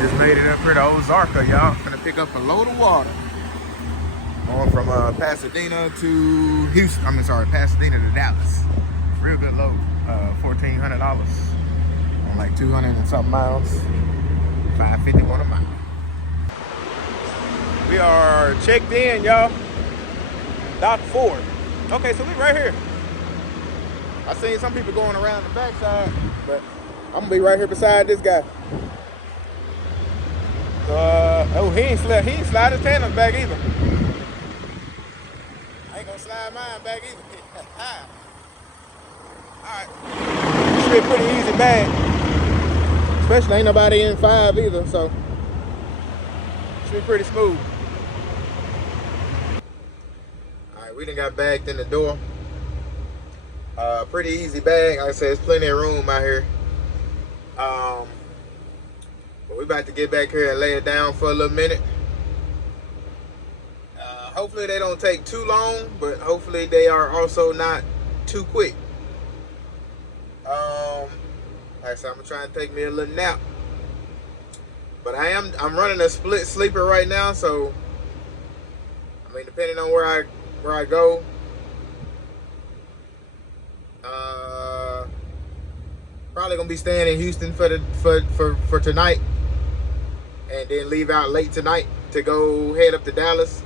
just made it up here to Ozarka, y'all. Gonna pick up a load of water. Going from Pasadena to Houston. Pasadena to Dallas. Real good load. $1,400 on like 200 and something miles. $5.51 a mile. We are checked in, y'all. Dock 4. Okay, so we right here. I seen some people going around the backside, but I'm gonna be right here beside this guy. Oh, he ain't slide his tandem back either. I ain't gonna slide mine back either. Alright. Should be a pretty easy bag. Especially ain't nobody in 5 either, so should be pretty smooth. Alright, we done got bagged in the door. Pretty easy bag. Like I said, there's plenty of room out here. But we about to get back here and lay it down for a little minute. Hopefully they don't take too long, but hopefully they are also not too quick. Like I said, I'm gonna try and take me a little nap. But I'm running a split sleeper right now, so I mean, depending on where I go, probably gonna be staying in Houston for tonight, and then leave out late tonight to go head up to Dallas,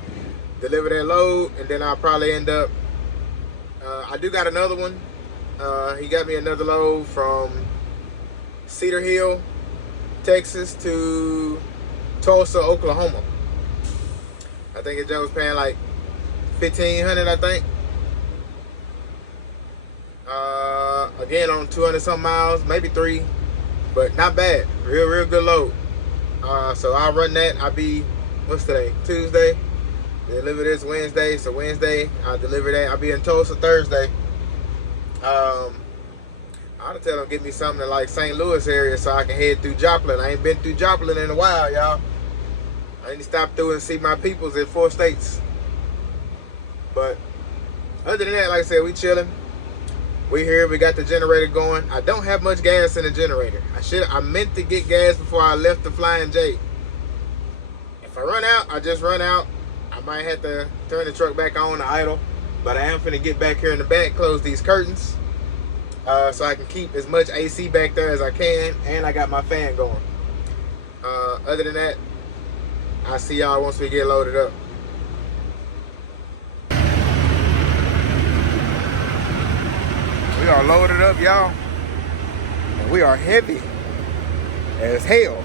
deliver that load, and then I'll probably end up. I do got another one. He got me another load from Cedar Hill, Texas to Tulsa, Oklahoma. I think it was paying like $1,500, I think. Again, on 200 something miles, maybe 3, but not bad. Real good load. So I'll run that. I'll be, what's today? Tuesday. Deliver this Wednesday. So Wednesday, I'll deliver that. I'll be in Tulsa Thursday. I'll tell them get me something in like St. Louis area so I can head through Joplin. I ain't been through Joplin in a while, y'all. I need to stop through and see my peoples in 4 states. But other than that, like I said, we chilling. We here. We got the generator going. I don't have much gas in the generator. I meant to get gas before I left the Flying J. If I run out, I just run out. I might have to turn the truck back on to idle. But I am finna get back here in the back, close these curtains, so I can keep as much AC back there as I can, and I got my fan going. Other than that, I'll see y'all once we get loaded up. We are loaded up, y'all, and we are heavy as hell.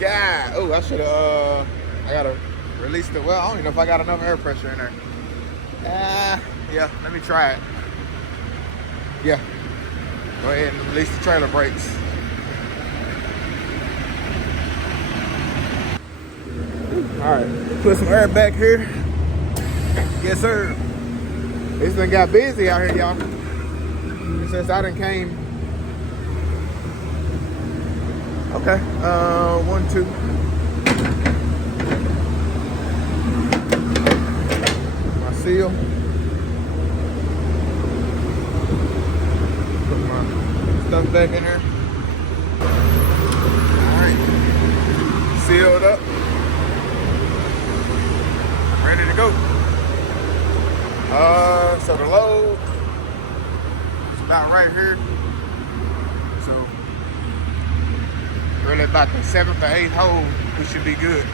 God, oh, I should have, I gotta release the, well, I don't even know if I got enough air pressure in there. Yeah, let me try it. Yeah, go ahead and release the trailer brakes. All right, put some air back here. Yes, sir. It's done got busy out here, y'all. Since I done came. Okay, 1, 2. My seal. Put my stuff back in there. All right, sealed up. Ready to go. So the load is about right here. So really about the 7th or 8th hole, we should be good.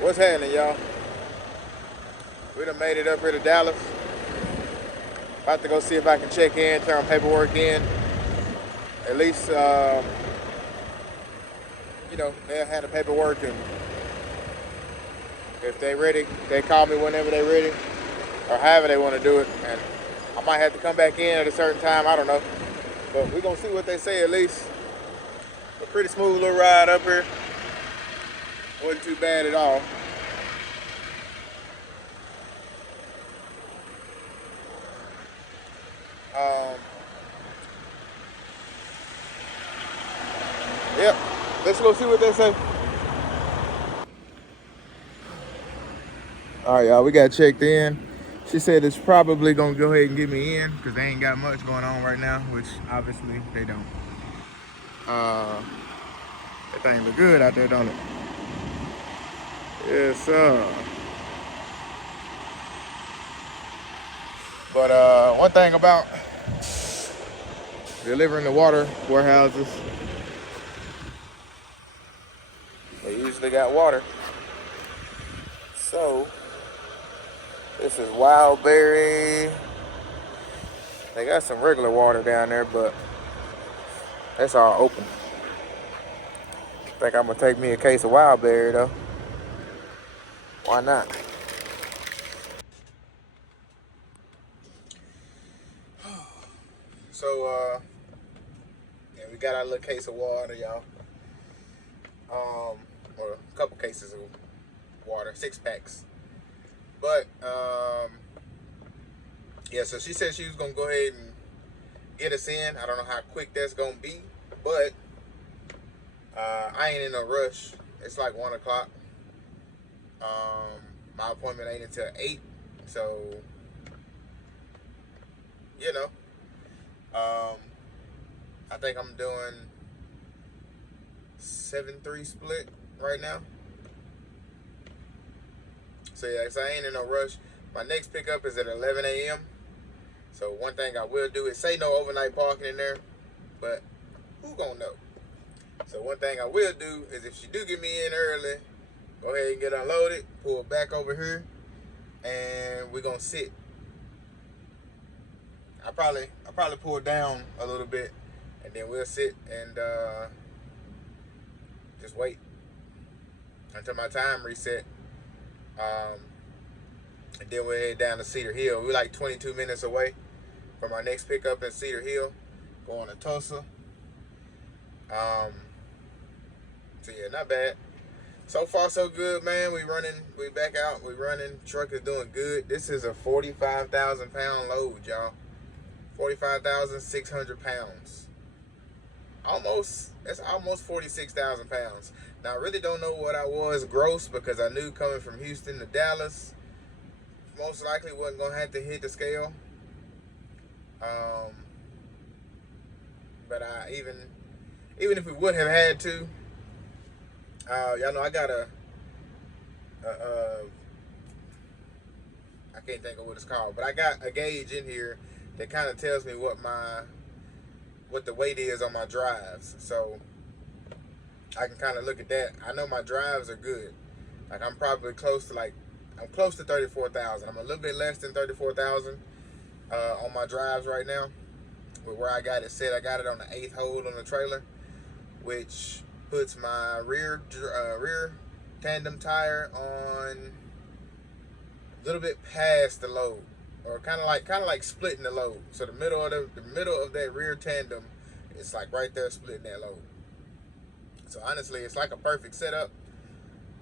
What's happening, y'all? We done made it up here to Dallas. About to go see if I can check in, turn my paperwork in. At least, you know, they'll have the paperwork and if they ready, they call me whenever they ready, or however they want to do it. And I might have to come back in at a certain time. I don't know, but we're gonna see what they say at least. A pretty smooth little ride up here. Wasn't too bad at all. Yep, let's go see what they say. All right, y'all, we got checked in. She said it's probably gonna go ahead and get me in because they ain't got much going on right now, which obviously they don't. That thing look good out there, don't it? Yes, sir. But one thing about delivering the water warehouses, they usually got water. So this is wild berry. They got some regular water down there, but that's all open. I think I'm gonna take me a case of wild berry though. Why not? So yeah, we got our little case of water, y'all. Or a couple cases of water, 6 packs. But yeah, so she said she was gonna go ahead and get us in. I don't know how quick that's gonna be, but I ain't in no rush. It's like 1 o'clock. My appointment ain't until 8, so you know. I think I'm doing 7-3 split right now. So yeah, so I ain't in no rush. My next pickup is at 11 a.m. So one thing I will do is say no overnight parking in there, but who gonna know? So one thing I will do is if she do get me in early, go ahead and get unloaded, pull back over here, and we're gonna sit. I probably pull down a little bit, and then we'll sit and just wait until my time reset. And then we'll head down to Cedar Hill. We're like 22 minutes away from our next pickup in Cedar Hill, going to Tulsa. So yeah, not bad. So far so good, man. We back out, we running. Truck is doing good. This is a 45,000 pound load, y'all. 45,600 pounds. That's almost 46,000 pounds. Now I really don't know what I was gross because I knew coming from Houston to Dallas, most likely wasn't gonna have to hit the scale. But even if we would have had to, y'all know I got I can't think of what it's called, but I got a gauge in here that kind of tells me what the weight is on my drives. So I can kind of look at that. I know my drives are good. Like I'm probably close to 34,000. I'm a little bit less than 34,000 on my drives right now. But where I got it set, I got it on the 8th hole on the trailer, which puts my rear tandem tire on a little bit past the load, or kind of like splitting the load. So the middle of that rear tandem is like right there splitting that load. So honestly, it's like a perfect setup.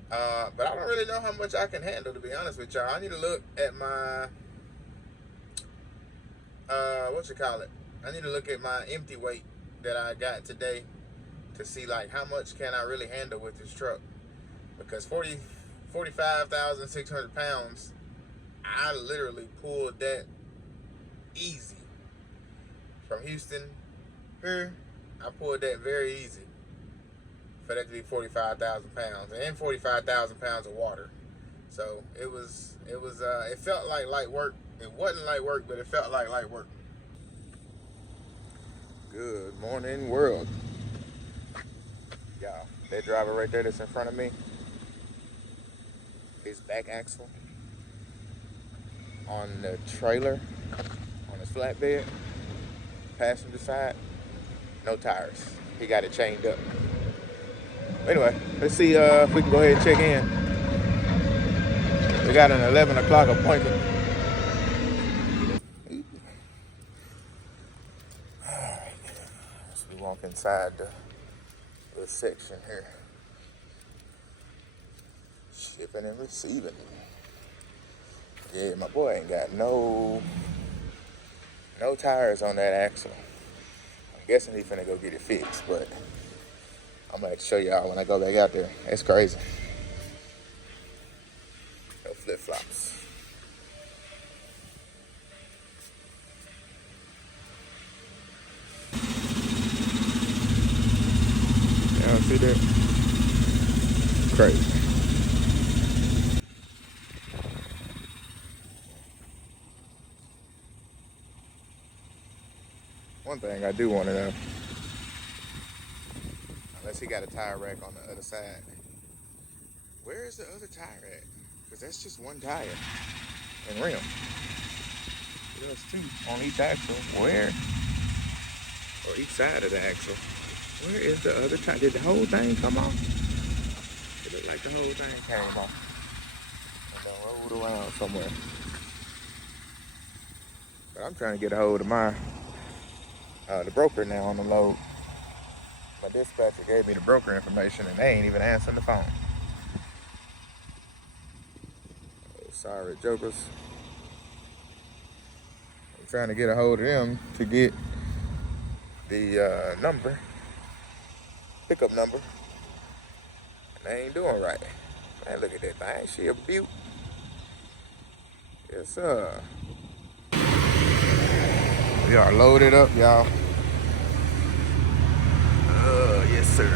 But I don't really know how much I can handle, to be honest with y'all. I need to look at my I need to look at my empty weight that I got today to see like how much can I really handle with this truck. Because 45,600 pounds, I literally pulled that easy. From Houston here, I pulled that very easy for that to be 45,000 pounds and 45,000 pounds of water. So it felt like light work. It wasn't light work, but it felt like light work. Good morning, world. Y'all, that driver right there that's in front of me, his back axle on the trailer, on his flatbed, passenger side, no tires. He got it chained up. Anyway, let's see if we can go ahead and check in. We got an 11 o'clock appointment. Alright, so we walk inside the section here. Shipping and receiving. Yeah, my boy ain't got no tires on that axle. I'm guessing he finna go get it fixed, but I'm gonna have to show y'all when I go back out there. It's crazy. No flip-flops. Y'all see that? Crazy. One thing I do want to know, unless he got a tire rack on the other side, where is the other tire at? Because that's just one tire and rim. There's two on each axle. Where? Or each side of the axle. Where is the other tire? Did the whole thing come off? It looked like the whole thing came off. And then rolled around somewhere. But I'm trying to get a hold of my the broker now on the load. My dispatcher gave me the broker information and they ain't even answering the phone. Oh, sorry, jokers. I'm trying to get a hold of them to get the number, pickup number. And they ain't doing right. Man, look at that thing. She a beaut. Yes, sir. We are loaded up, y'all. Yes, sir.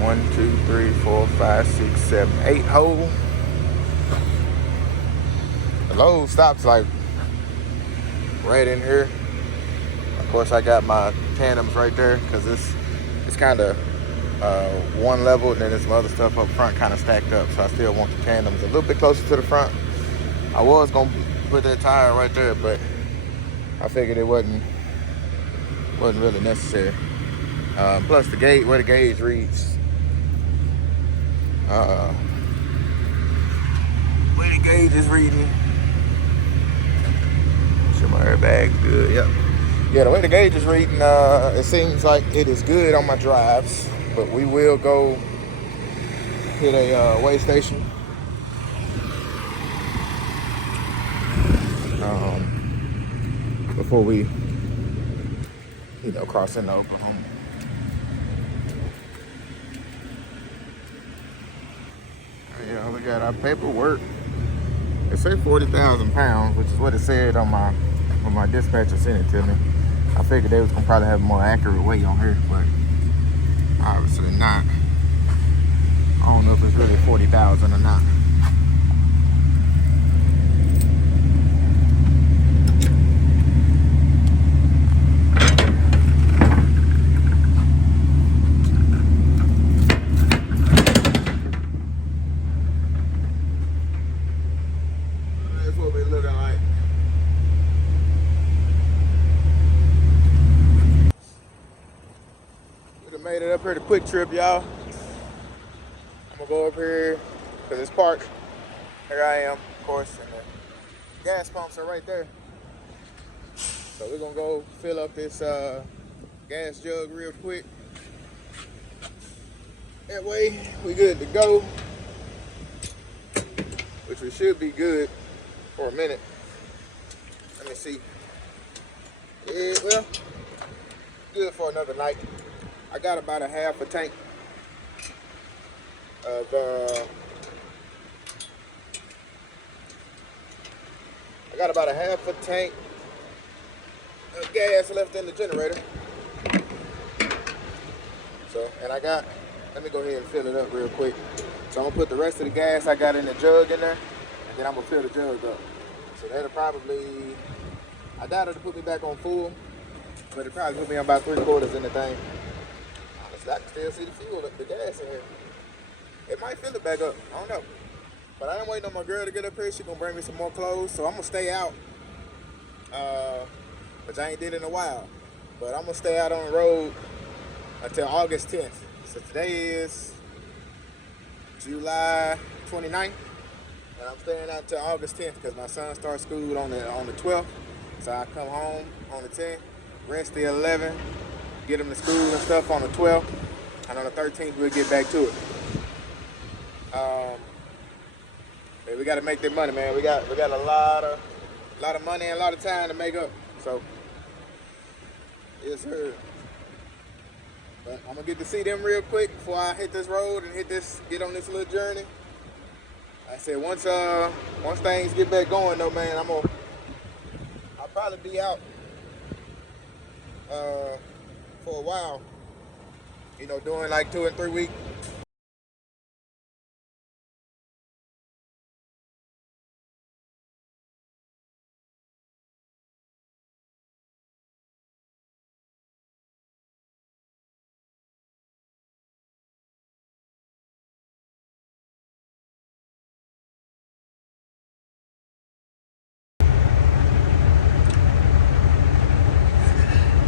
1, 2, 3, 4, 5, 6, 7, 8 hole. The load stops like right in here. Of course, I got my tandems right there because it's kind of one level, and then there's some other stuff up front kind of stacked up. So I still want the tandems a little bit closer to the front. I was gonna put that tire right there, but I figured it wasn't really necessary. Plus the gauge, where the gauge reads, where the gauge is reading. Sure my airbag's good. Yep. Yeah, the way the gauge is reading, it seems like it is good on my drives. But we will go hit a weigh station. Before we, cross into Oklahoma. Yeah, we got our paperwork. It said 40,000 pounds, which is what it said on when my dispatcher sent it to me. I figured they was gonna probably have a more accurate weight on here, but obviously not. I don't know if it's really 40,000 or not. Made it up here to Quick Trip, y'all. I'm gonna go up here because it's parked. Here I am, of course, and the gas pumps are right there. So we're gonna go fill up this gas jug real quick. That way we good to go, which we should be good for a minute. Let me see. Yeah, well, good for another night. I got about a half a tank of gas left in the generator. So, and let me go ahead and fill it up real quick. So I'm gonna put the rest of the gas I got in the jug in there, and then I'm gonna fill the jug up. So that'll probably, I doubt it'll put me back on full, but it'll probably put me on about 3/4 in the thing. I can still see the fuel, the gas in here. It might fill it back up, I don't know. But I am waiting on my girl to get up here. She's gonna bring me some more clothes, so I'm gonna stay out, which I ain't did in a while. But I'm gonna stay out on the road until August 10th. So today is July 29th. And I'm staying out until August 10th because my son starts school on the 12th. So I come home on the 10th, rest the 11th, get him to school and stuff on the 12th, and on the 13th we'll get back to it. Man, we got to make that money, man. We got a lot of money and a lot of time to make up. So yes, sir. But I'm gonna get to see them real quick before I hit this road and get on this little journey. I said once things get back going though, man, I'll probably be out for a while. You know, doing like 2 and 3 weeks.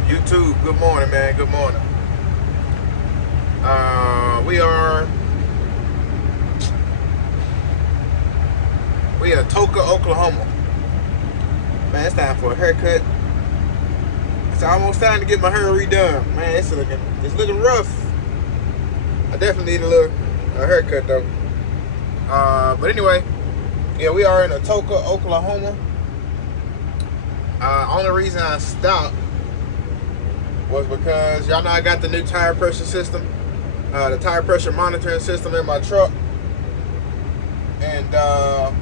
YouTube, good morning, man. Good morning. We in Tulsa, Oklahoma. Man, it's time for a haircut. It's almost time to get my hair redone. Man, it's looking rough. I definitely need a haircut though. But anyway, yeah, we are in Tulsa, Oklahoma. Only reason I stopped was because y'all know I got the new tire pressure system, the tire pressure monitoring system in my truck, and I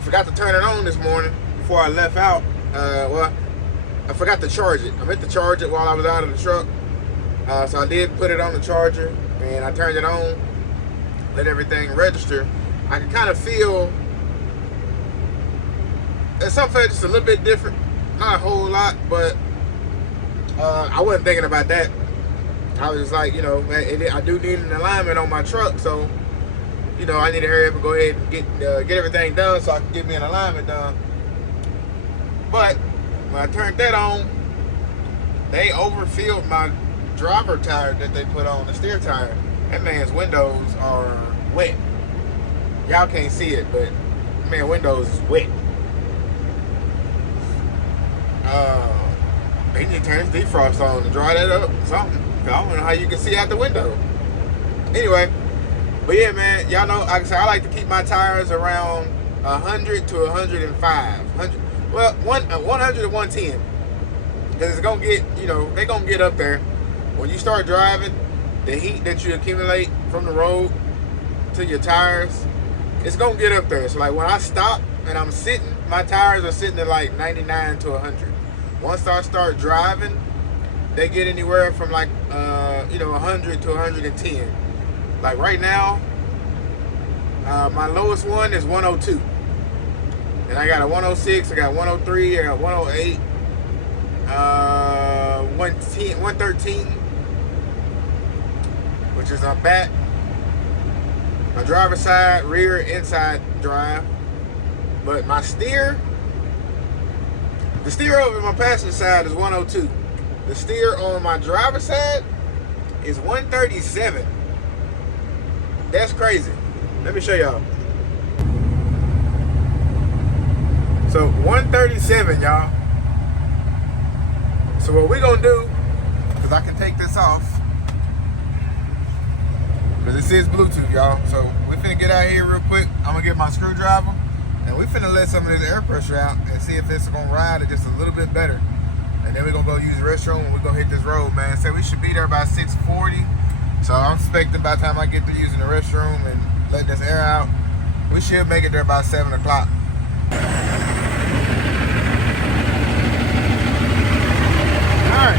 forgot to turn it on this morning before I left out. Well, I forgot to charge it. I meant to charge it while I was out of the truck, so I did put it on the charger and I turned it on, let everything register. I can kind of feel it's something just a little bit different, not a whole lot, but I wasn't thinking about that. I was just like, you know, man, I do need an alignment on my truck, so you know, I need to hurry up and go ahead and get everything done so I can get me an alignment done. But when I turned that on, they overfilled my driver tire that they put on, the steer tire. That man's windows are wet. Y'all can't see it, but man, windows is wet. They need to turn his defrost on to dry that up or something. I don't know how you can see out the window. Anyway, but yeah, man, y'all know, like I said, I like to keep my tires around 100 to 105. 100 to 110. Because it's going to get, you know, they're going to get up there. When you start driving, the heat that you accumulate from the road to your tires, it's going to get up there. So like when I stop and I'm sitting, my tires are sitting at like 99 to 100. Once I start driving, they get anywhere from like, 100 to 110. Like right now, my lowest one is 102. And I got a 106, I got 103, I got 108, 110, 113, which is on back. My driver's side, rear, inside drive. But my the steer over my passenger side is 102. The steer on my driver's side is 137. That's crazy. Let me show y'all. So 137, y'all. So what we gonna do, because I can take this off, because it says Bluetooth, y'all. So we finna get out here real quick. I'm gonna get my screwdriver, and we finna let some of this air pressure out and see if it's gonna ride it just a little bit better. And then we're gonna go use the restroom and we're gonna hit this road, man. So we should be there by 6:40. So I'm expecting by the time I get through using the restroom and letting this air out, we should make it there by 7 o'clock. All right.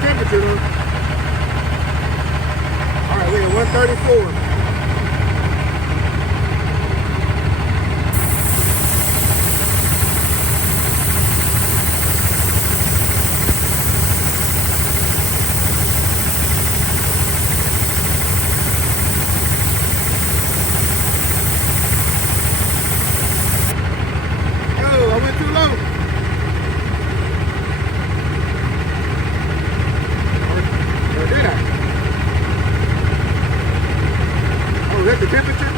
Temperature though. All right, we're at 134. that too low? Or did I? Oh, is that the temperature?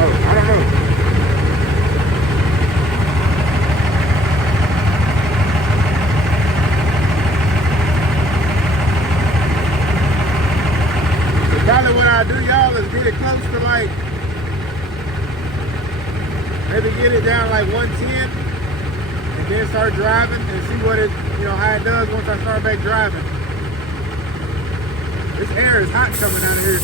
Oh, I don't know. Probably what I do, y'all, is get it close to like, maybe get it down like 110 and then start driving and see what it, how it does once I start back driving. This air is hot coming out of here.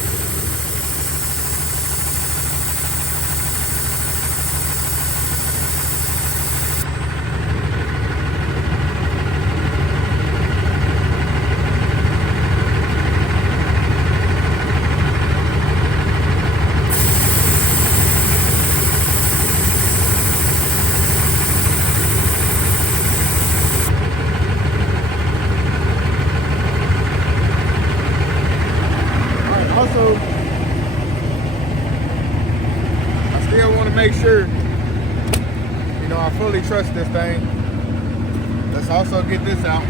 Also, I still want to make sure, I fully trust this thing. Let's also get this out.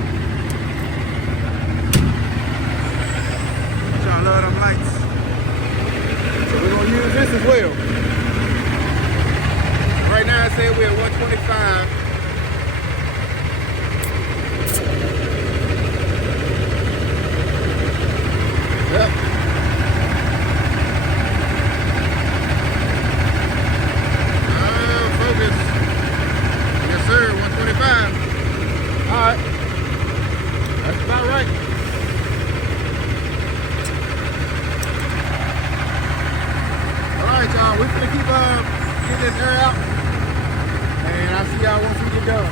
Y'all love them lights. So we're going to use this as well. Right now, I said we're at 125. Yep. Focus. Yes, sir. 125. All right. That's about right. All right, y'all. We're gonna keep getting this air out, and I'll see y'all once we get done.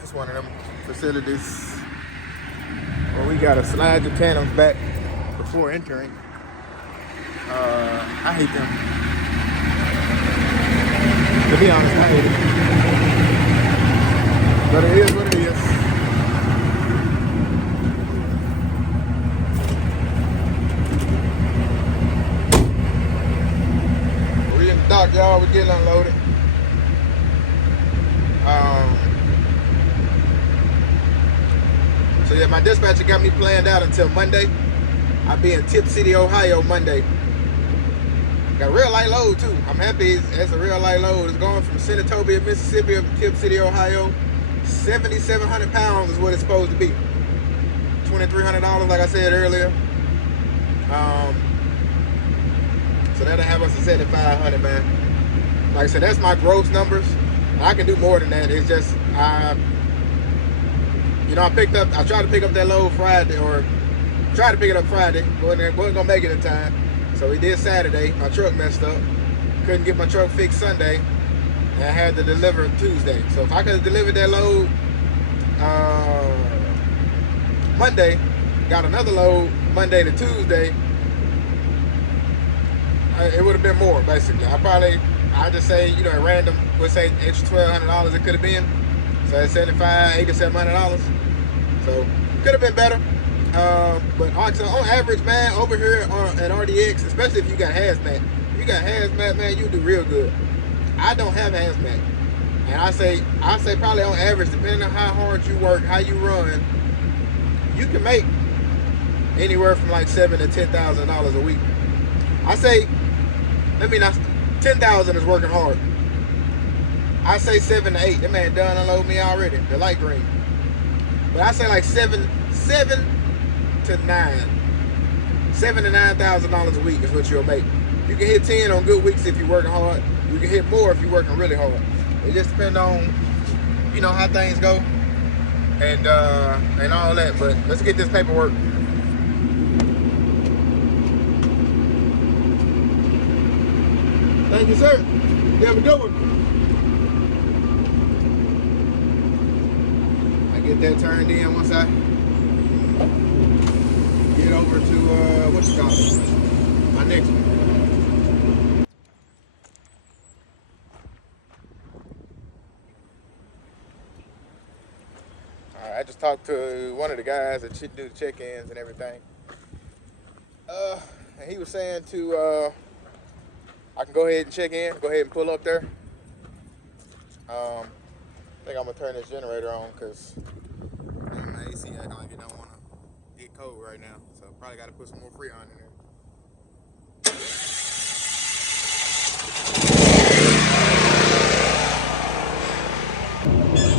It's one of them facilities where we gotta slide the tandems back before entering. I hate them. To be honest, I hate it. But it is what it is. We in the dock, y'all. We're getting unloaded. So yeah, my dispatcher got me planned out until Monday. I'll be in Tip City, Ohio Monday. Got a real light load too. I'm happy it's a real light load. It's going from Senatobia, Mississippi up to Tip City, Ohio. 7,700 pounds is what it's supposed to be. $2,300 like I said earlier. So that'll have us at 7,500, man. Like I said, that's my gross numbers. I can do more than that. It's just I tried to pick up that load Friday, or tried to pick it up Friday. Wasn't gonna make it in time. So we did Saturday. My truck messed up. Couldn't get my truck fixed Sunday, and I had to deliver Tuesday. So if I could have delivered that load Monday, got another load Monday to Tuesday, it would have been more basically. I just say, at random, we'll say extra $1,200 it could have been. So that's $8,700. So could have been better. But on average, man, over here at RDX, especially if you got hazmat, man, you do real good. I don't have hazmat, and I say probably on average, depending on how hard you work, how you run, you can make anywhere from like $7,000 to $10,000 a week. I say, not 10,000 is working hard. I say 7 to 8. That man done unload me already. The light green. But I say like seven to $9,000 a week is what you'll make. You can hit 10 on good weeks if you're working hard. You can hit more if you're working really hard. It just depends on, how things go and all that. But let's get this paperwork. Thank you, sir. You have a good one. I get that turned in once I over to what you call it, my next one. All right, I just talked to one of the guys that should do the check-ins and everything. And he was saying I can go ahead and check in, go ahead and pull up there. I think I'm gonna turn this generator on because my AC acting like it don't want to get cold right now. So probably got to put some more Freon in there.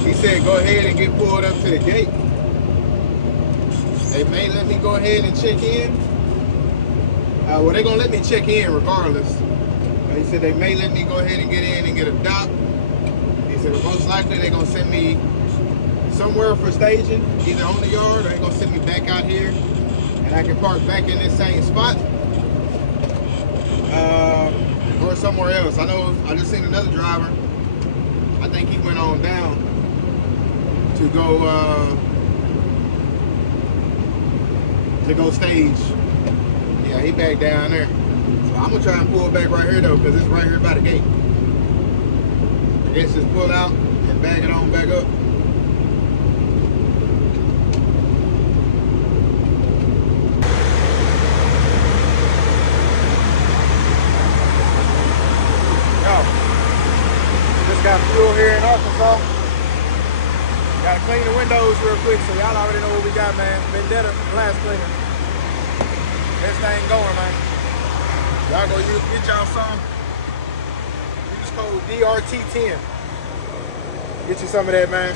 He said go ahead and get pulled up to the gate. They may let me go ahead and check in. Well, they're gonna let me check in regardless. He said they may let me go ahead and get in and get a dock. He said most likely they're gonna send me somewhere for staging, either on the yard or they're gonna send me back out here and I can park back in this same spot. Or somewhere else. I know I just seen another driver. I think he went on down to go stage. Yeah, he back down there. So I'm gonna try and pull back right here though, because it's right here by the gate. I guess just pull out and back it on back up. Got fuel here in Arkansas. Gotta clean the windows real quick, so y'all already know what we got, man. Vendetta glass cleaner. This thing going, man. Y'all go get y'all some. Use code DRT10. Get you some of that, man.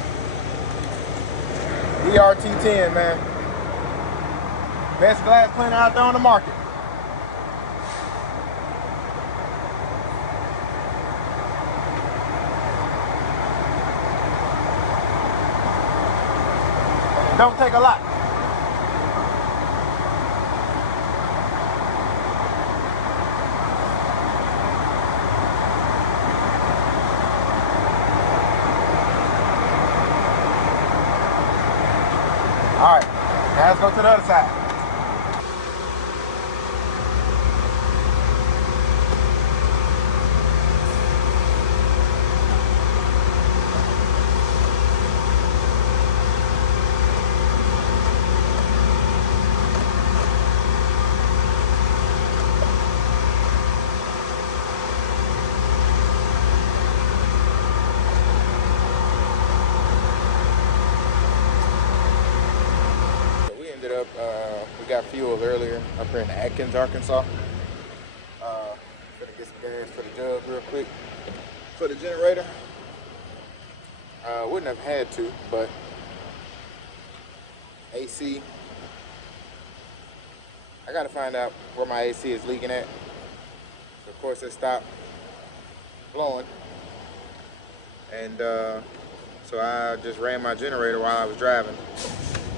DRT10, man. Best glass cleaner out there on the market. Don't take a lot. All right, now let's go to the other side. We got fuel earlier up here in Atkins, Arkansas. Gonna get some gas for the jug real quick for the generator. Wouldn't have had to, but AC. I gotta find out where my AC is leaking at. So of course it stopped blowing, and so I just ran my generator while I was driving.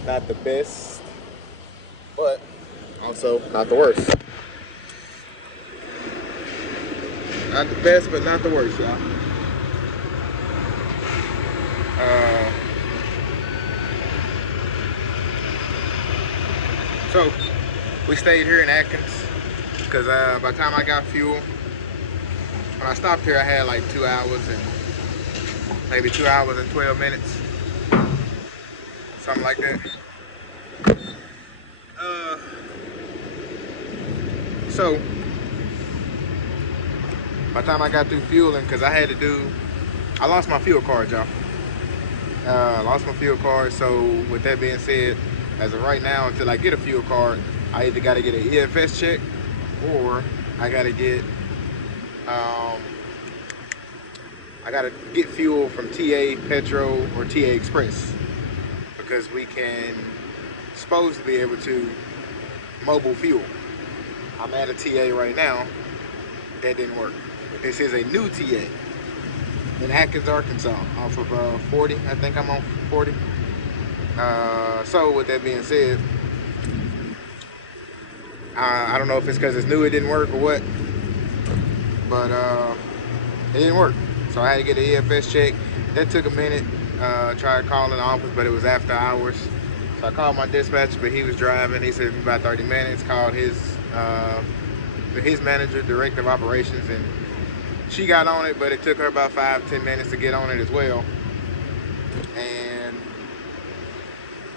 Not the best, but also not the worst. Not the best, but not the worst, y'all. So we stayed here in Atkins because by the time I got fuel, when I stopped here, I had like 2 hours and maybe 2 hours and 12 minutes, something like that. So by the time I got through fueling, because I lost my fuel card, y'all. Lost my fuel card. So with that being said, as of right now, until I get a fuel card, I either got to get an EFS check or I got to get fuel from TA Petro or TA Express, because we can supposed to be able to mobile fuel. I'm at a TA right now. That didn't work. But this is a new TA in Atkins, Arkansas, off of 40. I think I'm on 40. So with that being said, I don't know if it's because it's new it didn't work or what, but it didn't work. So I had to get an EFS check. That took a minute. Tried calling the office, but it was after hours. So I called my dispatcher, but he was driving. He said about 30 minutes. Called his manager, director of operations, and she got on it, but it took her about 5-10 minutes to get on it as well. And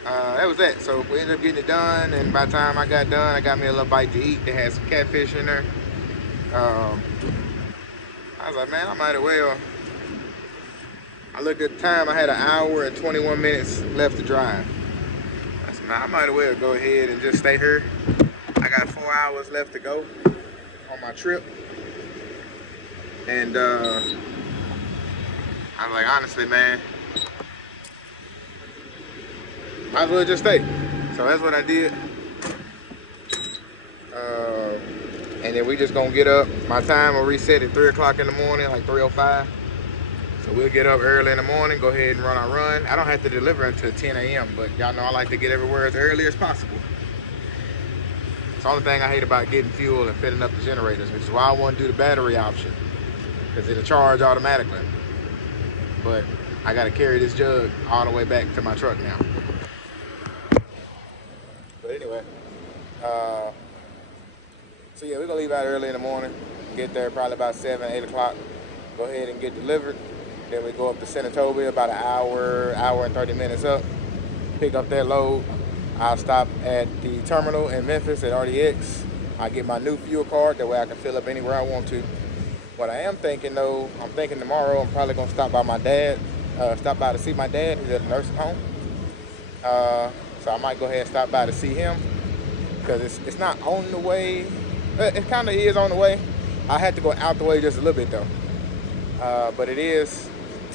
that was that. So we ended up getting it done, and by the time I got done, I got me a little bite to eat. They had some catfish in there. I was like, man, I might as well. I looked at the time, I had 1 hour and 21 minutes left to drive. I said, man, I might as well go ahead and just stay here. I got 4 hours left to go on my trip. And I was like, honestly, man, might as well just stay. So that's what I did. And then we just gonna get up. My time will reset at 3 o'clock in the morning, like 3:05. So we'll get up early in the morning, go ahead and run our run. I don't have to deliver until 10 a.m., but y'all know I like to get everywhere as early as possible. It's the only thing I hate about getting fuel and fitting up the generators, which is why I want to do the battery option, because it'll charge automatically. But I gotta carry this jug all the way back to my truck now. But anyway, so yeah, we're gonna leave out early in the morning, get there probably about 7-8 o'clock, go ahead and get delivered. Then we go up to Senatobia, about an hour and 30 minutes up, pick up that load. I'll stop at the terminal in Memphis at RDX. I get my new fuel card, that way I can fill up anywhere I want to. What I am thinking though, I'm thinking tomorrow I'm probably gonna stop by my dad, stop by to see my dad, who's at the nursing home. So I might go ahead and stop by to see him, because it's not on the way. It kind of is on the way. I had to go out the way just a little bit though. But it is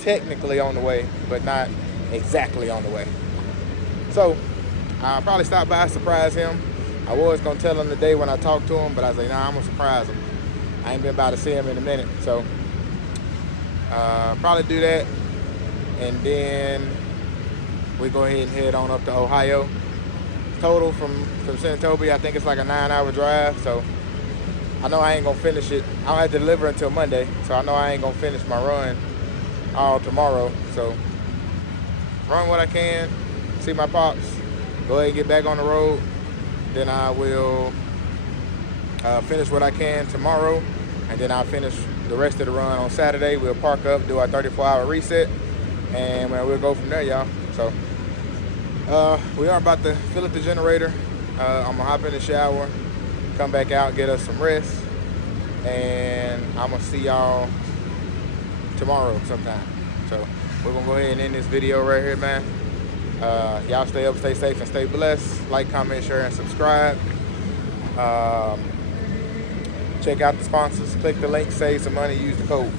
technically on the way, but not exactly on the way. So I'll probably stop by, surprise him. I was gonna tell him the day when I talked to him, but I was like, nah, I'm gonna surprise him. I ain't been about to see him in a minute, so probably do that. And then we go ahead and head on up to Ohio. Total from Senatobia, I think it's like a 9-hour drive, so I know I ain't gonna finish it. I don't have to deliver until Monday, so I know I ain't gonna finish my run all tomorrow. So run what I can, see my pops, go ahead and get back on the road. Then I will finish what I can tomorrow, and then I'll finish the rest of the run on Saturday. We'll park up, do our 34-hour reset, and we'll go from there, y'all. So we are about to fill up the generator. I'm gonna hop in the shower, come back out, get us some rest, and I'm gonna see y'all tomorrow sometime. So we're gonna go ahead and end this video right here, man. Y'all stay up, stay safe, and stay blessed. Like, comment, share, and subscribe. Check out the sponsors, click the link, save some money, use the codes.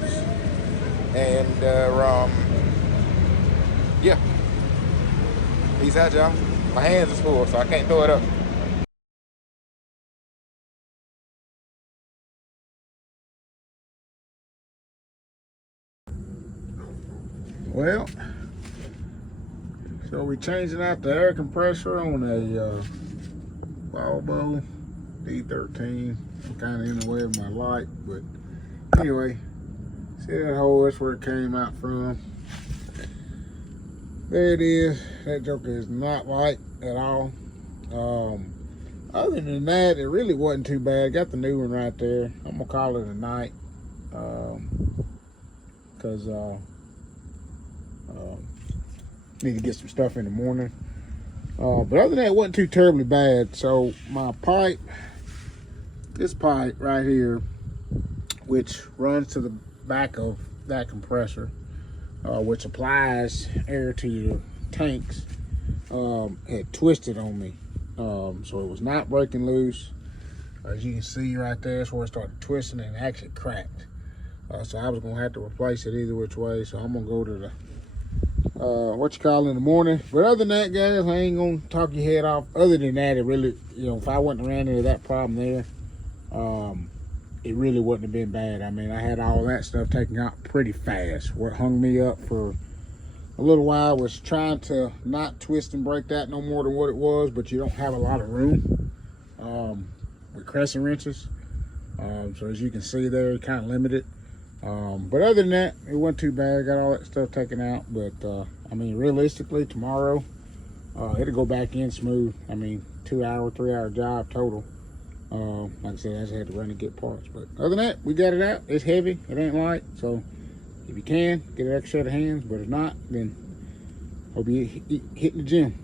And yeah, peace out, y'all. My hands are full, so I can't throw it up. Well, so we're changing out the air compressor on a Volvo D13. I'm kind of in the way of my light, but anyway, see that hole? That's where it came out from. There it is. That joker is not light at all. Other than that, it really wasn't too bad. Got the new one right there. I'm gonna call it a night, because need to get some stuff in the morning. But other than that, it wasn't too terribly bad. So my pipe, this pipe right here, which runs to the back of that compressor, which applies air to your tanks, had twisted on me. So it was not breaking loose. As you can see right there, that's where it started twisting and actually cracked. So I was gonna have to replace it either which way. So I'm gonna go to the in the morning. But other than that, guys, I ain't gonna talk your head off. Other than that, it really, if I wouldn't ran into that problem there, it really wouldn't have been bad. I mean, I had all that stuff taken out pretty fast. What hung me up for a little while was trying to not twist and break that no more than what it was, but you don't have a lot of room with crescent wrenches. So as you can see there, kind of limited. But other than that, it wasn't too bad. Got all that stuff taken out. But I mean, realistically, tomorrow It'll go back in smooth. I mean, 2 hour, 3 hour job total. Like I said, I just had to run and get parts. But other than that, we got it out. It's heavy. It ain't light. So if you can, get an extra set of hands. But if not, then hope you hitting the gym.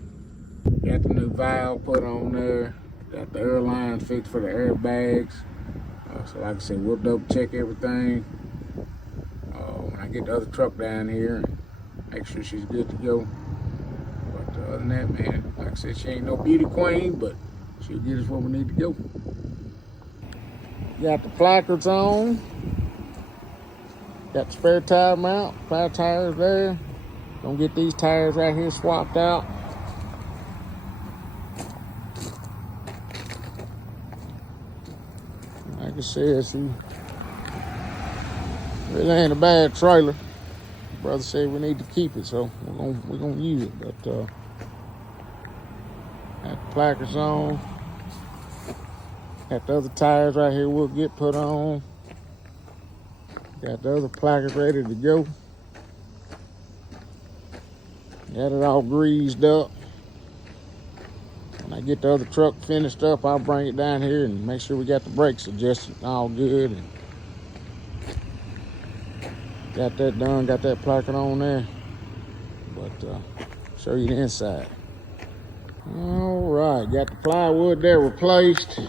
Got the new valve put on there. Got the air lines fixed for the airbags. So like I said, we'll double check everything when I get the other truck down here and make sure she's good to go. But other than that, man, like I said, she ain't no beauty queen, but she'll get us where we need to go. Got the placards on. Got the spare tire mount, flat tires there. Gonna get these tires right here swapped out. Like I said, see, really ain't a bad trailer. Brother said we need to keep it, so we're gonna use it. But got the placards on. Got the other tires right here we'll get put on. Got the other placards ready to go. Got it all greased up. When I get the other truck finished up, I'll bring it down here and make sure we got the brakes adjusted all good. And got that done, got that placard on there. But show you the inside. All right, got the plywood there replaced.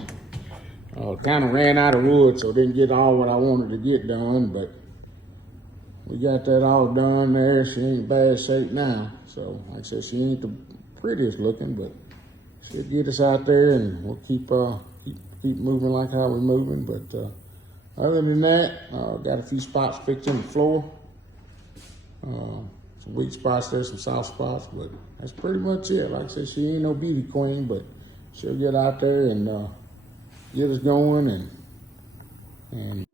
Kind of ran out of wood, so didn't get all what I wanted to get done, but we got that all done there. She ain't bad shape now. So like I said, she ain't the prettiest looking, but she'll get us out there and we'll keep moving like how we're moving. But other than that, got a few spots fixed in the floor. Some weak spots there, some soft spots, but that's pretty much it. Like I said, she ain't no beauty queen, but she'll get out there and get us going and